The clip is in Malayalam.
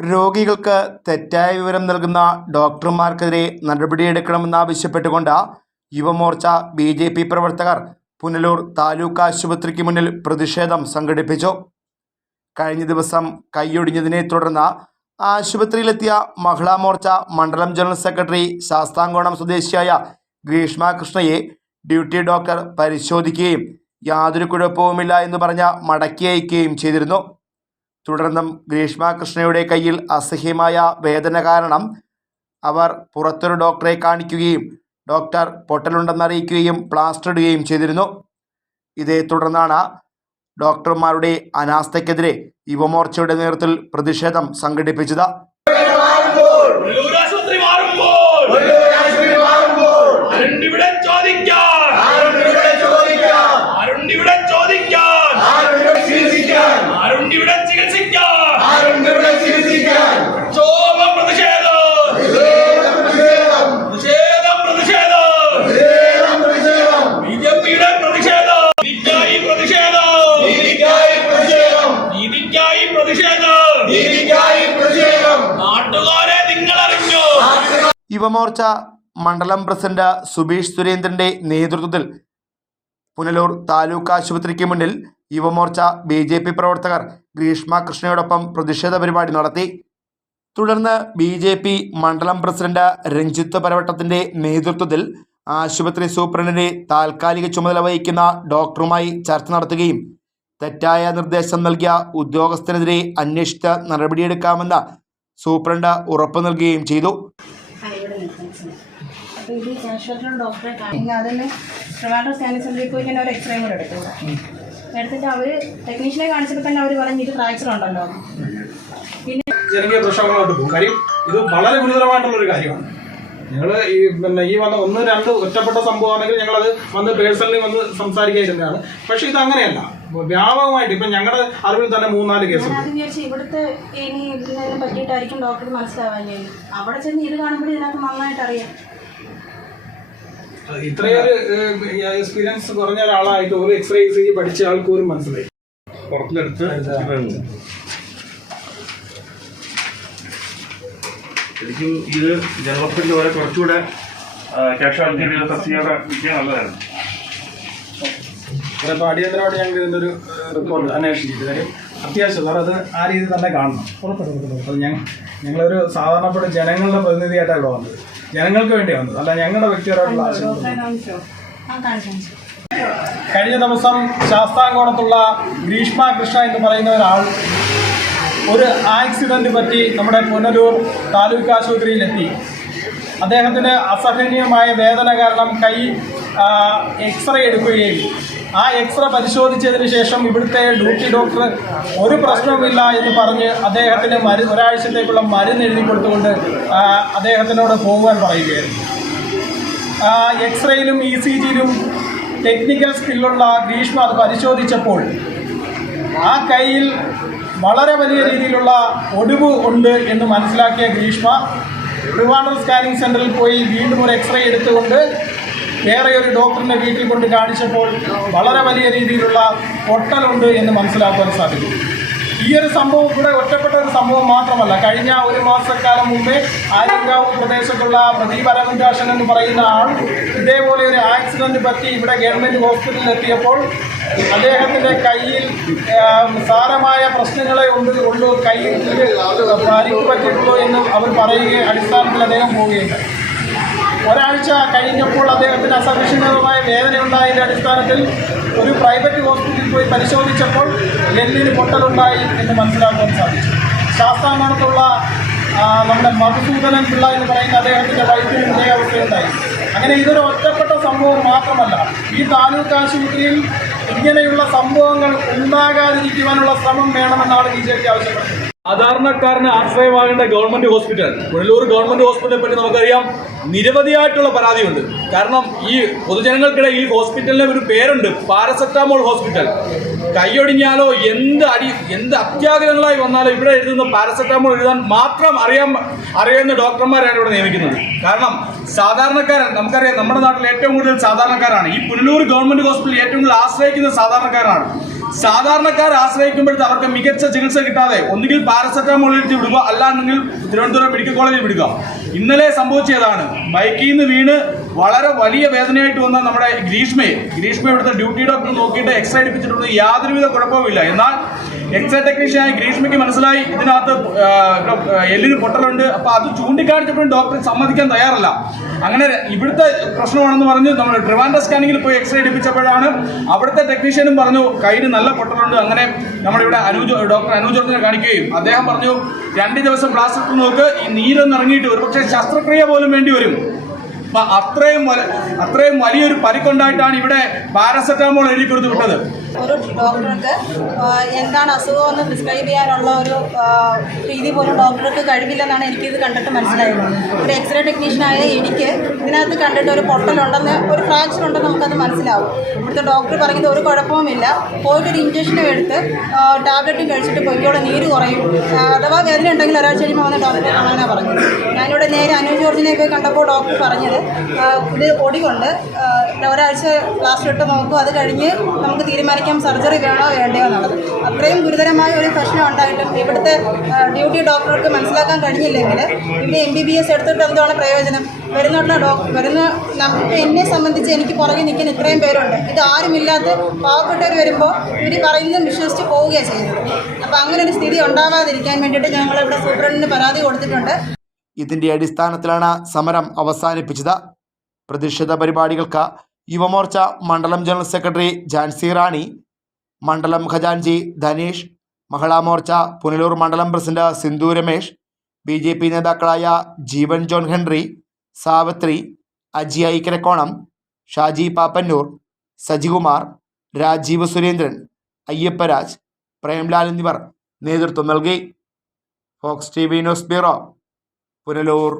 രോഗികൾക്ക് തെറ്റായ വിവരം നൽകുന്ന ഡോക്ടർമാർക്കെതിരെ നടപടിയെടുക്കണമെന്നാവശ്യപ്പെട്ടുകൊണ്ട് യുവമോർച്ച ബി ജെ പി പ്രവർത്തകർ പുനലൂർ താലൂക്ക് ആശുപത്രിക്ക് മുന്നിൽ പ്രതിഷേധം സംഘടിപ്പിച്ചു. കഴിഞ്ഞ ദിവസം കൈയൊടിഞ്ഞതിനെ തുടർന്ന് ആശുപത്രിയിലെത്തിയ മഹിളാ മോർച്ച മണ്ഡലം ജനറൽ സെക്രട്ടറി ശാസ്താംകോണം സ്വദേശിയായ ഗ്രീഷ്മ കൃഷ്ണയെ ഡ്യൂട്ടി ഡോക്ടർ പരിശോധിക്കുകയും യാതൊരു കുഴപ്പവുമില്ല എന്ന് പറഞ്ഞ മടക്കി അയക്കുകയും ചെയ്തിരുന്നു. തുടർന്നും ഗ്രീഷ്മ കൃഷ്ണയുടെ കയ്യിൽ അസഹ്യമായ വേദന കാരണം അവർ പുറത്തൊരു ഡോക്ടറെ കാണിക്കുകയും ഡോക്ടർ പൊട്ടലുണ്ടെന്നറിയിക്കുകയും പ്ലാസ്റ്റർ ഇടുകയും ചെയ്തിരുന്നു. ഇതേ തുടർന്നാണ് ഡോക്ടർമാരുടെ അനാസ്ഥയ്ക്കെതിരെ യുവമോർച്ചയുടെ നേതൃത്വത്തിൽ പ്രതിഷേധം സംഘടിപ്പിച്ചത്. യുവമോർച്ച മണ്ഡലം പ്രസിഡന്റ് സുബീഷ് സുരേന്ദ്രന്റെ നേതൃത്വത്തിൽ പുനലൂർ താലൂക്ക് ആശുപത്രിക്ക് മുന്നിൽ യുവമോർച്ച ബി ജെ പി പ്രവർത്തകർ ഗ്രീഷ്മ കൃഷ്ണയോടൊപ്പം പ്രതിഷേധ പരിപാടി നടത്തി. തുടർന്ന് ബി ജെ പി മണ്ഡലം പ്രസിഡന്റ് രഞ്ജിത്ത് പരവട്ടത്തിന്റെ നേതൃത്വത്തിൽ ആശുപത്രി സൂപ്രണ്ടിന്റെ താൽക്കാലിക ചുമതല വഹിക്കുന്ന ഡോക്ടറുമായി ചർച്ച നടത്തുകയും തെറ്റായ നിർദ്ദേശം നൽകിയ ഉദ്യോഗസ്ഥനെതിരെ അന്വേഷിച്ച് നടപടിയെടുക്കാമെന്ന് സൂപ്രണ്ട് ഉറപ്പു നൽകുകയും ചെയ്തു. ഇത് കാഷ്വാലിറ്റിയുടെ ഡോക്ടറെ കാണിച്ചു അതിന് ട്രിവാൻഡ്രം സ്കാനിങ് സെന്ററിൽ പോയി ഞാൻ ഒരു എക്സ്റേ കൂടെ എടുത്തു എടുത്തിട്ട് അവർ ടെക്നീഷ്യനെ കാണിച്ചപ്പോൾ തന്നെ അവർ പറഞ്ഞു ഇത് ഫ്രാക്ചർ ഉണ്ടല്ലോ. പിന്നെ ജനകീയ പ്രക്ഷോഭങ്ങളോട്ട് പോകും. കാര്യം ഇത് വളരെ ഗുരുതരമായിട്ടുള്ള ഒരു കാര്യമാണ്. ഞങ്ങൾ ഈ പിന്നെ ഈ വന്ന ഒന്ന് രണ്ട് ഒറ്റപ്പെട്ട സംഭവമാണെങ്കിൽ ഞങ്ങളത് വന്ന് പേഴ്സണലി വന്ന് സംസാരിക്കാതിരുന്നതാണ്. പക്ഷെ ഇത് അങ്ങനെയല്ല. വ്യാപകമായിട്ട് ഇപ്പം ഞങ്ങളുടെ അറിവിൽ തന്നെ മൂന്നാൽ കേസ് ഇവിടുത്തെ ഇനി ഇതിനെ പറ്റിയിട്ടായിരിക്കും ഡോക്ടർ മനസ്സിലാവാൻ അവിടെ ചെന്ന് ഇത് കാണുമ്പോൾ ഇതിനകത്ത് നന്നായിട്ട് അറിയാം ഇത്രയൊരു എക്സ്പീരിയൻസ് കുറഞ്ഞ ഒരാളായിട്ട് ഒരു എക്സ്റേ സി പഠിച്ച ആൾക്ക് പോലും മനസ്സിലായി. പുറത്തെടുത്ത് ശരിക്കും ഇത് ജനറൽ ഹോസ്പിറ്റൽ വരെ കുറച്ചുകൂടെ കാഷ്വാലിറ്റിയുടെ തസ്തികയൊക്കെ വിജയം നല്ലതായിരുന്നു. ഇപ്പോൾ അടിയന്തരമായിട്ട് ഞങ്ങൾ ഇതിന്റെ ഒരു റിപ്പോർട്ട് അന്വേഷിച്ചിട്ട് കാര്യം അത്യാവശ്യം സാർ അത് ആ രീതിയിൽ തന്നെ കാണണം. അത് ഞങ്ങൾ ഞങ്ങളൊരു സാധാരണപ്പെട്ട ജനങ്ങളുടെ പ്രതിനിധിയായിട്ടാണ് ഇവിടെ വന്നത്. ജനങ്ങൾക്ക് വേണ്ടി വന്നത്. അല്ല ഞങ്ങളുടെ വ്യക്തിപരമായിട്ടുള്ള കഴിഞ്ഞ ദിവസം ശാസ്താംകോണത്തുള്ള ഗ്രീഷ്മ കൃഷ്ണ എന്ന് പറയുന്ന ഒരാൾ ഒരു ആക്സിഡന്റ് പറ്റി നമ്മുടെ പുനലൂർ താലൂക്ക് ആശുപത്രിയിലെത്തി. അദ്ദേഹത്തിന് അസഹനീയമായ വേദന കാരണം കൈ എക്സ്റേ എടുക്കുകയും ആ എക്സ്റേ പരിശോധിച്ചതിന് ശേഷം ഇവിടുത്തെ ഡ്യൂട്ടി ഡോക്ടർ ഒരു പ്രശ്നവുമില്ല എന്ന് പറഞ്ഞ് അദ്ദേഹത്തിന് മരു ഒരാഴ്ചത്തേക്കുള്ള മരുന്ന് എഴുതി കൊടുത്തുകൊണ്ട് അദ്ദേഹത്തിനോട് പോകുവാൻ പറയുകയായിരുന്നു. എക്സ്റേയിലും ഇ സി ജിയിലും ടെക്നിക്കൽ സ്കില്ലുള്ള ഗ്രീഷ്മ അത് പരിശോധിച്ചപ്പോൾ ആ കയ്യിൽ വളരെ വലിയ രീതിയിലുള്ള ഒടിവ് ഉണ്ട് എന്ന് മനസ്സിലാക്കിയ ഗ്രീഷ്മ ട്രിവാൻഡ്രം സ്കാനിങ് സെന്ററിൽ പോയി വീണ്ടും ഒരു എക്സ്റേ എടുത്തുകൊണ്ട് വേറെ ഒരു ഡോക്ടറിനെ വീട്ടിൽ കൊണ്ട് കാണിച്ചപ്പോൾ വളരെ വലിയ രീതിയിലുള്ള പൊട്ടലുണ്ട് എന്ന് മനസ്സിലാക്കാൻ സാധിക്കും. ഈ ഒരു സംഭവം ഇവിടെ ഒറ്റപ്പെട്ട ഒരു സംഭവം മാത്രമല്ല. കഴിഞ്ഞ ഒരു മാസക്കാലം മുമ്പേ ആര്യങ്കാവ് പ്രദേശത്തുള്ള പ്രദീപ് അരവിന്ദാശൻ എന്ന് പറയുന്ന ആൾ ഇതേപോലെ ഒരു ആക്സിഡന്റ് പറ്റി ഇവിടെ ഗവൺമെന്റ് ഹോസ്പിറ്റലിൽ എത്തിയപ്പോൾ അദ്ദേഹത്തിന്റെ കയ്യിൽ സാരമായ പ്രശ്നങ്ങളെ ഉണ്ട് ഉള്ളൂ. കയ്യിൽ പരിക്ക് പറ്റിയിട്ടുള്ളൂ എന്ന് അവർ പറയുകയും അടിസ്ഥാനത്തിൽ അദ്ദേഹം പോവുകയുണ്ടായി. ഒരാഴ്ച കഴിഞ്ഞപ്പോൾ അദ്ദേഹത്തിന് അസഹിഷ്ണുതമായ വേദനയുണ്ടായതിന്റെ അടിസ്ഥാനത്തിൽ ഒരു പ്രൈവറ്റ് ഹോസ്പിറ്റലിൽ പോയി പരിശോധിച്ചപ്പോൾ എല്ലിന് പൊട്ടലുണ്ടായി എന്ന് മനസ്സിലാക്കാൻ സാധിച്ചു. ശാസ്താമണത്തുള്ള നമ്മുടെ മധുസൂദനൻ പിള്ള എന്ന് പറയുന്ന അദ്ദേഹത്തിന്റെ വൈദ്യുതി ഇതേ അവസ്ഥയുണ്ടായി അങ്ങനെ ഇതൊരു ഒറ്റപ്പെട്ട സംഭവം മാത്രമല്ല ഈ താലൂക്ക് ആശുപത്രിയിൽ ഇങ്ങനെയുള്ള സംഭവങ്ങൾ ഉണ്ടാകാതിരിക്കുവാനുള്ള ശ്രമം വേണമെന്നാണ് ബി ജെ പി ആവശ്യപ്പെട്ടത്. സാധാരണക്കാരന് ആശ്രയമാകേണ്ട ഗവൺമെന്റ് ഹോസ്പിറ്റൽ പുനലൂർ ഗവൺമെന്റ് ഹോസ്പിറ്റലിനെ പറ്റി നമുക്കറിയാം. നിരവധിയായിട്ടുള്ള പരാതിയുണ്ട്. കാരണം ഈ പൊതുജനങ്ങൾക്കിടയിൽ ഈ ഹോസ്പിറ്റലിന് ഒരു പേരുണ്ട് പാരസെറ്റാമോൾ ഹോസ്പിറ്റൽ. കൈയൊടിഞ്ഞാലോ എന്ത് അടി എന്ത് അത്യാഗ്രഹങ്ങളായി വന്നാലോ ഇവിടെ എഴുതുന്ന പാരസെറ്റാമോൾ എഴുതാൻ മാത്രം അറിയാൻ അറിയുന്ന ഡോക്ടർമാരാണ് ഇവിടെ നിയമിക്കുന്നത്. കാരണം സാധാരണക്കാരൻ നമുക്കറിയാം നമ്മുടെ നാട്ടിൽ ഏറ്റവും കൂടുതൽ സാധാരണക്കാരാണ്. ഈ പുനലൂർ ഗവൺമെന്റ് ഹോസ്പിറ്റൽ ഏറ്റവും കൂടുതൽ ആശ്രയിക്കുന്ന സാധാരണക്കാരാണ് സാധാരണക്കാർ ആശ്രയിക്കുമ്പോഴത്തെ അവർക്ക് മികച്ച ചികിത്സ കിട്ടാതെ ഒന്നുകിൽ പാരസെറ്റാമോളിൽ വിടുക അല്ലാന്നെങ്കിൽ തിരുവനന്തപുരം മെഡിക്കൽ കോളേജിൽ വിടുക. ഇന്നലെ സംഭവിച്ചതാണ്. ബൈക്കിൽ നിന്ന് വീണ് വളരെ വലിയ വേദനയായിട്ട് വന്ന നമ്മുടെ ഗ്രീഷ്മയെ. ഗ്രീഷ്മ ഇവിടുത്തെ ഡ്യൂട്ടി ഡോക്ടർ നോക്കിയിട്ട് എക്സ്റേ എടുപ്പിച്ചിട്ടുണ്ട് യാതൊരുവിധ കുഴപ്പവുമില്ല. എന്നാൽ എക്സ്റേ ടെക്നീഷ്യനായ ഗ്രീഷ്മയ്ക്ക് മനസ്സിലായി. ഇതിനകത്ത് എല്ലിന് പൊട്ടലുണ്ട്. അപ്പോൾ അത് ചൂണ്ടിക്കാണിച്ചപ്പോഴും ഡോക്ടർ സമ്മതിക്കാൻ തയ്യാറല്ല. അങ്ങനെ ഇവിടുത്തെ പ്രശ്നമാണെന്ന് പറഞ്ഞു. നമ്മൾ ട്രിവാൻഡ്ര സ്കാനിങ്ങിൽ പോയി എക്സ്റേ എടുപ്പിച്ചപ്പോഴാണ് അവിടുത്തെ ടെക്നീഷ്യനും പറഞ്ഞു കയ്യിൽ നല്ല പൊട്ടലുണ്ട്. അങ്ങനെ നമ്മുടെ ഇവിടെ അനുജ് ഡോക്ടർ അനുജോർജിനെ കാണിക്കുകയും അദ്ദേഹം പറഞ്ഞു രണ്ട് ദിവസം പ്ലാസ്റ്റർ നോക്ക് ഈ നീരൊന്ന് ഇറങ്ങിയിട്ട് ഒരുപക്ഷെ ശസ്ത്രക്രിയ പോലും വേണ്ടി വരും. അപ്പൊ അത്രയും അത്രയും വലിയൊരു പരിക്കുണ്ടായിട്ടാണ് ഇവിടെ പാരസെറ്റാമോൾ എഴുതി കൊടുത്ത് വിട്ടത്. ഒരു ഡോക്ടർക്ക് എന്താണ് അസുഖമെന്ന് പ്രിസ്ക്രൈബ് ചെയ്യാനുള്ള ഒരു രീതി പോലും ഡോക്ടർക്ക് കഴിവില്ലെന്നാണ് എനിക്കിത് കണ്ടിട്ട് മനസ്സിലായത്. ഒരു എക്സ്റേ ടെക്നീഷ്യനായ എനിക്ക് ഇതിനകത്ത് കണ്ടിട്ട് ഒരു പൊട്ടലുണ്ടെന്ന് ഒരു ഫ്രാക്ചർ ഉണ്ടെന്ന് നമുക്കത് മനസ്സിലാവും. ഇവിടുത്തെ ഡോക്ടർ പറയുന്നത് ഒരു കുഴപ്പവുമില്ല. പോയിട്ട് ഒരു ഇഞ്ചക്ഷനും എടുത്ത് ടാബ്ലറ്റും കഴിച്ചിട്ട് പൊയ്ക്കോടെ നീര് കുറയും. അഥവാ വേദന ഉണ്ടെങ്കിൽ ഒരാഴ്ച കഴിയുമ്പോൾ വന്ന് ഡോക്ടറെ കാണാനാണ് പറഞ്ഞത്. ഞാനിവിടെ നേരെ അനു ജോർജിനെ പോയി കണ്ടപ്പോൾ ഡോക്ടർ പറഞ്ഞത് ഇത് ഒടികൊണ്ട് ആ, ഒരാഴ്ച പ്ലാസ്റ്റർ ഇട്ട് നോക്കും അത് കഴിഞ്ഞ് നമുക്ക് തീരുമാനിക്കാം. സർജറി വേണോ വേണ്ടയോ എന്നുള്ളത്. അത്രയും ഗുരുതരമായ ഒരു പ്രശ്നം ഉണ്ടായിട്ടും ഇവിടുത്തെ ഡ്യൂട്ടി ഡോക്ടർക്ക് മനസ്സിലാക്കാൻ കഴിഞ്ഞില്ലെങ്കിൽ ഇവിടെ എം ബി ബി എസ് എടുത്തിട്ട് എന്താണ് പ്രയോജനം? വരുന്നുള്ള ഡോക്ടർ വരുന്ന നമുക്ക് എന്നെ സംബന്ധിച്ച് എനിക്ക് പുറകെ നിൽക്കുന്ന ഇത്രയും പേരുണ്ട്. ഇത് ആരുമില്ലാത്ത പാവപ്പെട്ടവർ വരുമ്പോൾ ഇവർ പറയുന്നതും വിശ്വസിച്ച് പോവുകയാണ് ചെയ്യുന്നത്. അപ്പോൾ അങ്ങനെ ഒരു സ്ഥിതി ഉണ്ടാവാതിരിക്കാൻ വേണ്ടിയിട്ട് ഞങ്ങൾ ഇവിടെ സൂപ്രണ്ടിന് പരാതി കൊടുത്തിട്ടുണ്ട്. ഇതിന്റെ അടിസ്ഥാനത്തിലാണ് സമരം അവസാനിപ്പിച്ചത്. പ്രതിഷേധ പരിപാടികൾക്ക് യുവമോർച്ച മണ്ഡലം ജനറൽ സെക്രട്ടറി ജാൻസി റാണി മണ്ഡലം ഖജാൻജി ധനീഷ് മഹിളാ മോർച്ച പുനലൂർ മണ്ഡലം president Sindhu Ramesh B J P നേതാക്കളായ ജീവൻ ജോൺ ഹെൻറി സാവത്രി അജി ഐക്കരക്കോണം ഷാജി പാപ്പന്നൂർ സജികുമാർ രാജീവ് സുരേന്ദ്രൻ അയ്യപ്പരാജ് പ്രേംലാൽ എന്നിവർ നേതൃത്വം നൽകി. Fox T V news bureau Punalur.